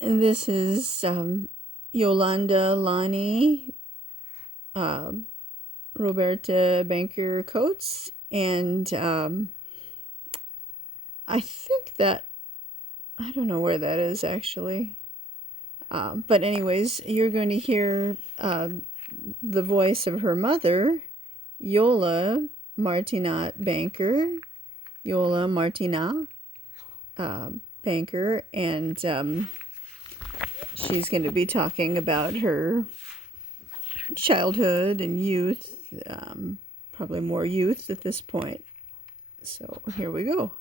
This is Yolanda, Lonnie, Roberta Banker Coates, and I think that, I don't know where that is actually. But anyways, you're going to hear the voice of her mother, Iole Martinat Banker, Iole Martinat Banker, and she's going to be talking about her childhood and youth, probably more youth at this point. So here we go.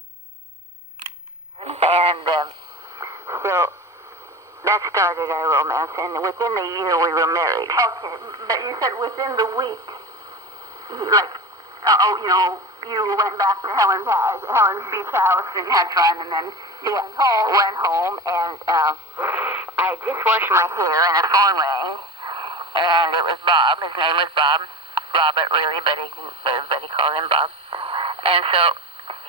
And so that started our romance, and within the year we were married. Okay, but you said within the week, you went back to Helen's beach house and had fun, and then you went home, and I just washed my hair, and the phone rang, and it was Bob. His name was Bob. Robert, really, but everybody called him Bob. And so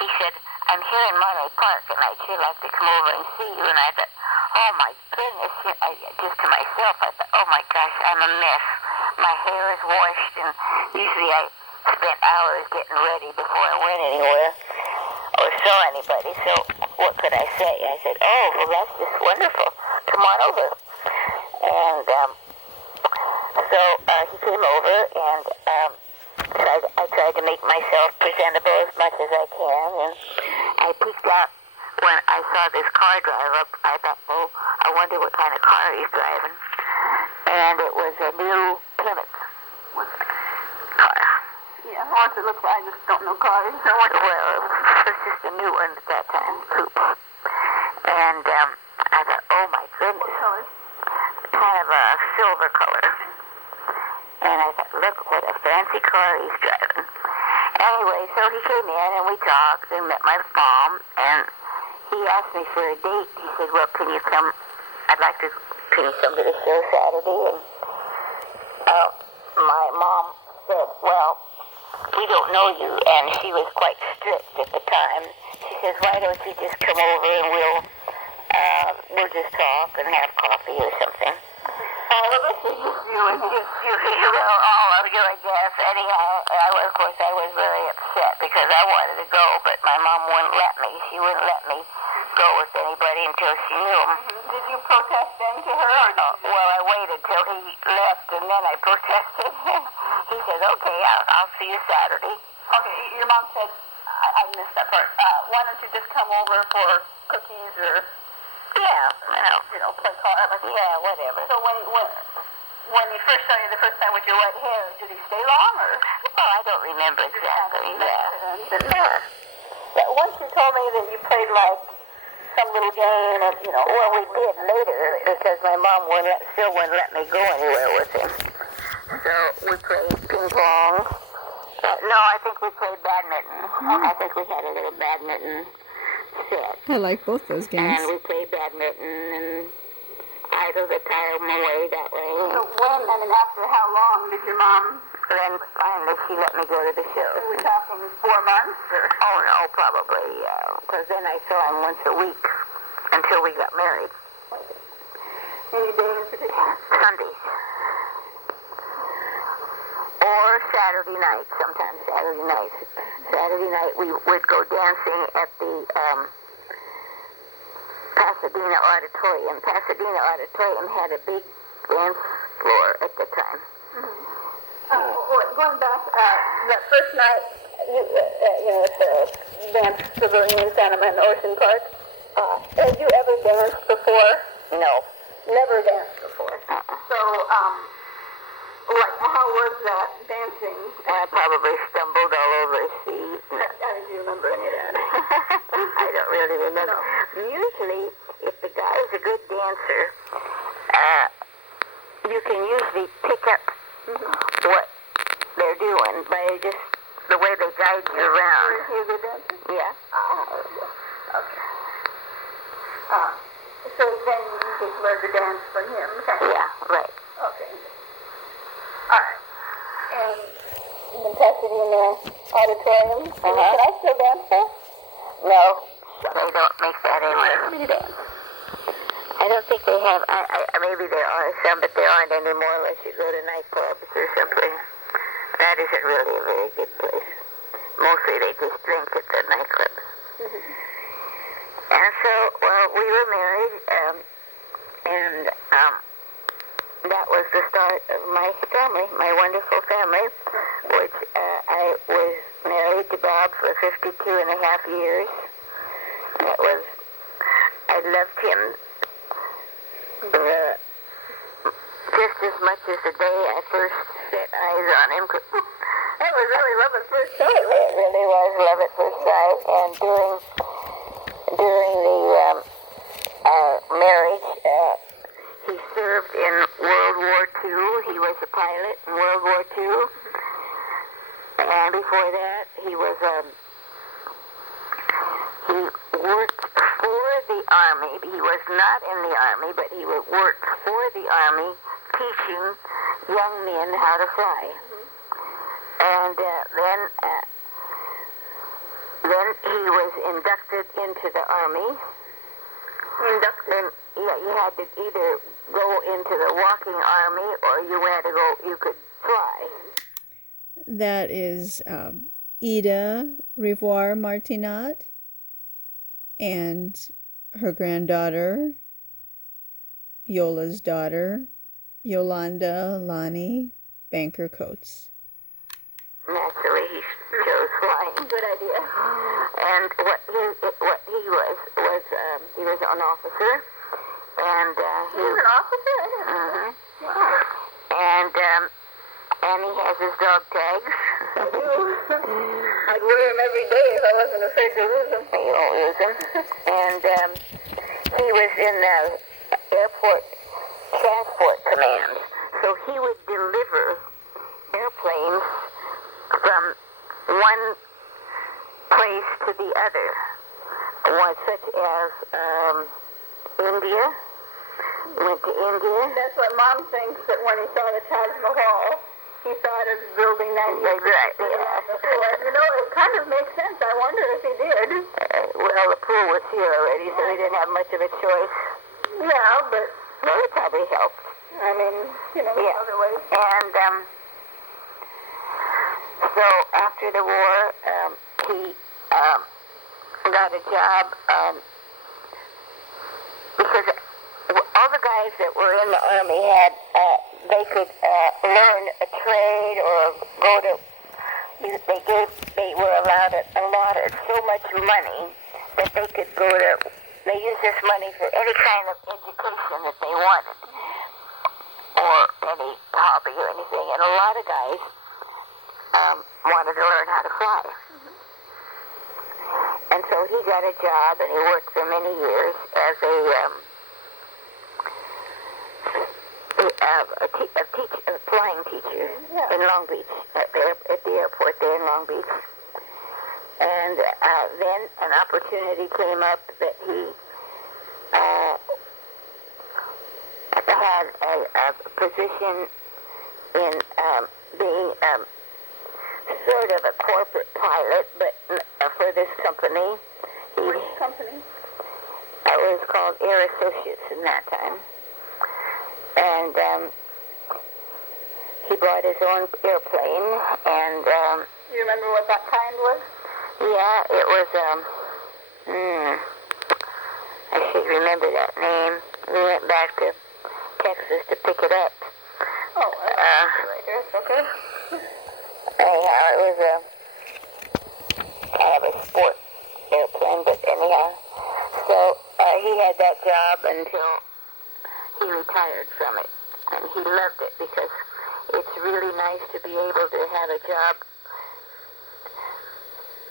he said, I'm here in Monterey Park, and I'd sure like to come over and see you. And I thought, oh my goodness, just to myself, I thought, oh my gosh, I'm a mess. My hair is washed, and usually I spent hours getting ready before I went anywhere or saw anybody. So what could I say? I said, oh, well, that's just wonderful. Come on over. And so he came over, and I tried to make myself presentable as much as I can, and I peeked out when I saw this car drive up. I thought, oh, I wonder what kind of car he's driving. And it was a new Plymouth car. Yeah, what's it look like? I just don't know cars. So well, it was just a new one at that time, coupe. And I thought, oh my goodness. What color? Kind of a silver color. And I thought, look what a fancy car he's driving. Anyway, so he came in and we talked and met my mom, and he asked me for a date. He said, well, can you come? Can you come to the show Saturday? And my mom said, well, we don't know you, and she was quite strict at the time. She says, why don't you just come over and we'll just talk and have coffee or something. All of us, or just you and him? Well, all of you, I guess. Anyhow, of course, I was very upset because I wanted to go, but my mom wouldn't let me. She wouldn't let me go with anybody until she knew him. Did you protest then to her? Well, I waited till he left, and then I protested. He said, okay, I'll see you Saturday. Okay, your mom said, I missed that part. Why don't you just come over for cookies or... Yeah, play cards. Yeah, whatever. So when he first saw you the first time with your white hair, did he stay long, or? Oh, I don't remember exactly. Yeah. But once you told me that you played like some little game, Well, we did later because my mom still wouldn't let me go anywhere with him. So we played ping pong. No, I think we played badminton. I think we had a little badminton set. I like both those games. And we played badminton and idled the time away that way. So after how long did your mom... Then finally she let me go to the show. Are we talking 4 months? Or? Oh, no, probably, because then I saw him once a week until we got married. Any day in particular? Sundays. Or Saturday night, sometimes Saturday nights. Saturday night we would go dancing at the Pasadena Auditorium. Pasadena Auditorium had a big dance floor at the time. Going back, that first night, dance pavilion in Santa Ana Ocean Park, had you ever danced before? No. Never danced before. So, how was that dancing? I probably stumbled all over his feet. How did you remember any of that? I don't really remember. No. Usually, if the guy is a good dancer, you can usually pick up what they're doing by just the way they guide you around. Is he a good dancer? Yeah. Okay. So then you just learned to dance from him? Yeah, right. Okay. All right. And in the Pasadena Auditorium, can I still dance there? No, they don't make that anymore. Me to dance. I I don't think they have. Maybe there are some, but there aren't anymore unless you go to nightclubs or something. That isn't really a very good place. Mostly they just drink at the nightclubs. And so, well, we were married, and that was the start of my family, my wonderful family, which I was married to Bob for 52 and a half years. That was, I loved him just as much as the day I first set eyes on him. That was really love at first sight. It really was love at first sight. And during the marriage, he served in World War II. He was a pilot in World War II. And before that, he worked for the Army. He was not in the Army, but he worked for the Army teaching young men how to fly. And then he was inducted into the Army. Inducted? Yeah, you had to either go into the walking army or you could fly. That is Iole Martinat and her granddaughter, Yola's daughter, Yolanda Lonnie Banker Coates. Naturally, he chose flying. Good idea. And what he was he was an officer, and he was an officer. And he has his dog tags. I'd wear him every day if I wasn't afraid to lose him. You won't lose him. And he was in the airport transport command, so he would deliver airplanes from one place to the other, such as India. Went to India. That's what Mom thinks, that when he saw the Taj Mahal, he thought of building that. Exactly. Yeah. You know, it kind of makes sense. I wonder if he did. Well, the pool was here already, so he didn't have much of a choice. Yeah, but it probably helped. I mean, other ways. And so after the war, he got a job because all the guys that were in the Army they could learn a trade or go to. They were allotted so much money that they could go to. They used this money for any kind of education that they wanted, or any hobby or anything. And a lot of guys wanted to learn how to fly. And so he got a job, and he worked for many years as a flying teacher in Long Beach, at the airport there in Long Beach. And then an opportunity came up that he had a position in being sort of a corporate pilot, but for this company. Which company? It was called Air Associates in that time. And he bought his own airplane, and you remember what that kind was? Yeah, it was I should remember that name. We went back to Texas to pick it up. Oh, right here. Okay. Anyhow, it was a kind of a sport airplane, but anyhow, so he had that job until he retired from it, and he loved it because it's really nice to be able to have a job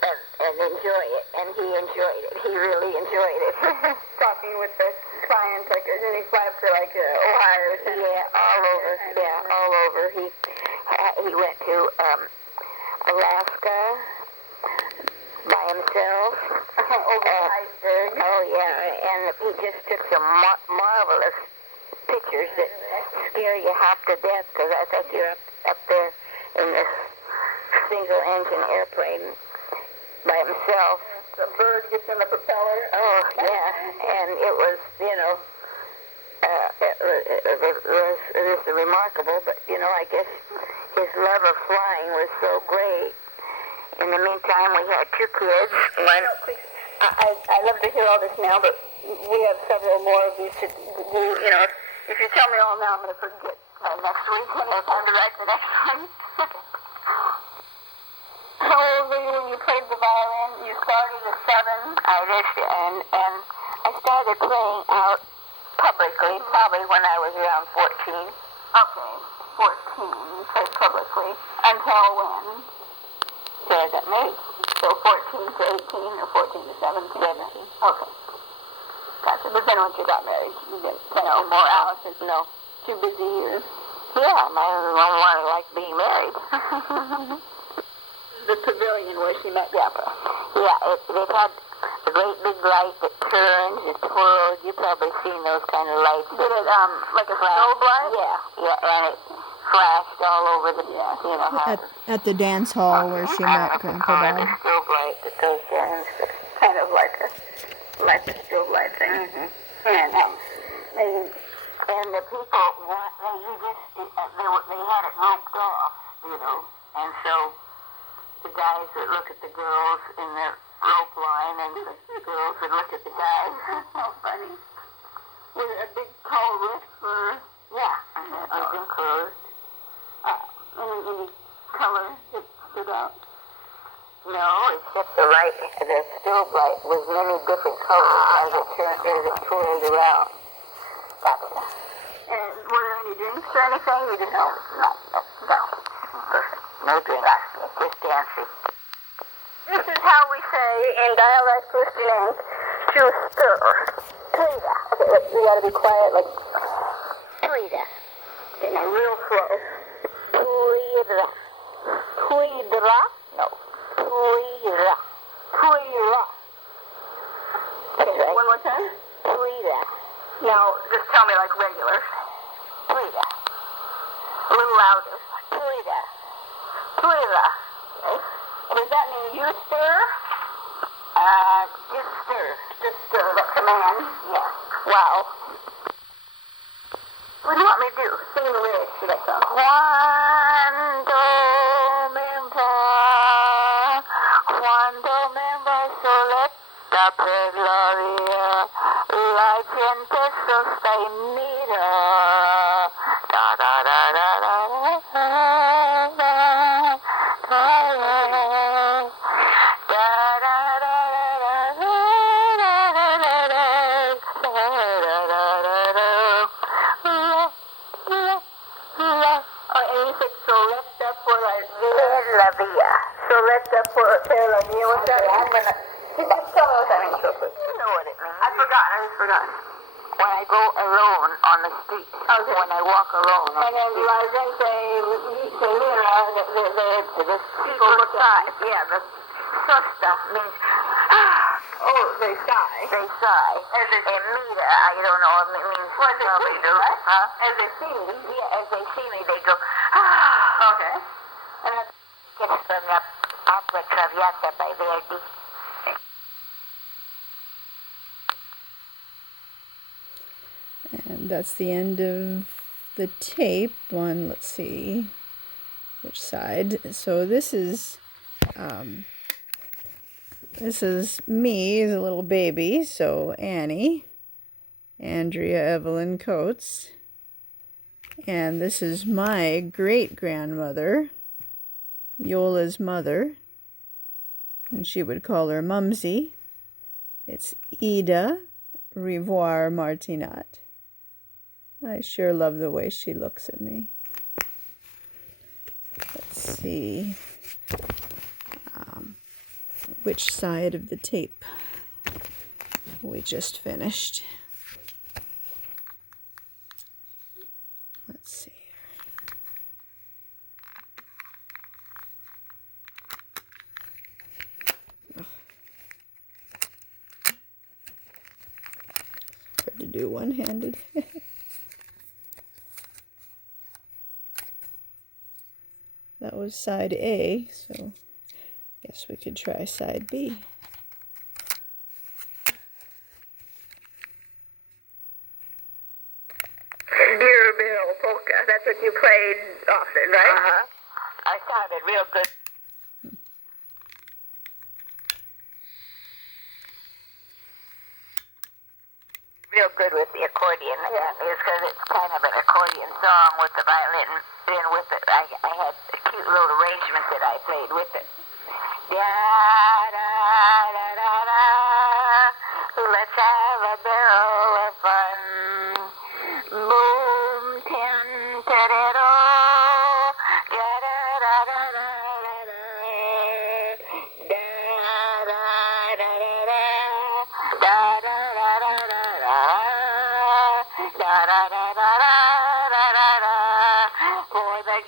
and enjoy it, and he enjoyed it. He really enjoyed it. Talking with the clients, like, did he fly up to, like, Ohio or something? Yeah, all over. Yeah, all over. He went to Alaska by himself. Over the iceberg. Oh, yeah, and he just took some marvelous pictures that scare you half to death, because I think you're up there in this single-engine airplane by himself. The bird gets in the propeller. Oh, yeah, and it was, was remarkable, but, you know, I guess his love of flying was so great. In the meantime, we had 2 kids. One, I love to hear all this now, but we have several more of these to do. You know, if you tell me all now, I'm going to forget next week when it's time to write the next one. How old were you when you played the violin? You started at 7. I just, and I started playing out publicly probably when I was around 14. Okay, 14. You played publicly. Until when? So I got married. So 14 to 18 or 14 to 17? 17. Okay. Gotcha. But then once you got married, you didn't play no more hours. No. Too busy years. Yeah, my husband wanted like being married. The pavilion where she met Grandpa. Yeah, it had a great big light that turns, it twirls. You've probably seen those kind of lights. Did it, like a strobe light? Yeah, and it flashed all over the, you know, how... At the dance hall where she met Grandpa Bob. The strobe light that goes down. Kind of like a strobe light thing. Mm-hmm. And the people, they had it roped off, you know, and so the guys would look at the girls in the rope line, and the girls would look at the guys. How funny. Was it a big tall roof or? Yeah, it was enclosed. Any color that stood out? No, except the strobe light was many different colors as it twirled around. Gotcha. And were there any drinks or anything? You just No. Perfect. No drinks. Just dancing. This is how we say in dialect Christian to stir. Tuida. Okay, we gotta be quiet, like Tuida. in a real flow. Tuida. Tuidra? No. Tuida. Tuira. That's right. One more time? Tuida. Now, just tell me like regular. Tuida. A little louder. Tuida. Tuira. Okay. Does that mean you stir? Just stir. Just stir, that command? Yeah. Wow. What do you want me to do? Sing the lyrics to that song. Cuando me soleta per gloria, la gente sosta y mira. Da da da da da da da What's that? I'm gonna... Just tell me what that means real quick. You know what it means. I just forgot. When I go alone on the street, when I walk alone. And then la gente se mira, the people look at. Yeah, the sosta means, Oh, they sigh. they sigh. As they, And mira, I don't know, it means well, as they see me, right? Huh? As they see me. Yeah, as they see me, they go, Okay. And that's gets from the opera Traviata by Verdi. And that's the end of the tape on, let's see, which side. So this is me as a little baby. So Annie, Andrea Evelyn Coates. And this is my great-grandmother, Iola's mother. And she would call her Mumsy. It's Iole Martinat. I sure love the way she looks at me. Let's see which side of the tape we just finished. Let's see here. Hard to do one-handed. That was side A, so guess we could try side B. that's what you played often, right? Uh-huh. I sounded real good. Real good with the accordion. Yeah. It's because it's kind of an accordion song with the violin in with it. I had a cute little arrangement that I played with it. Da da da da da. Let's have a barrel of fun. Boom tin tadado. Da da da da da da da. Da da da da da. Da da da da da da. Da da da da da da da. For the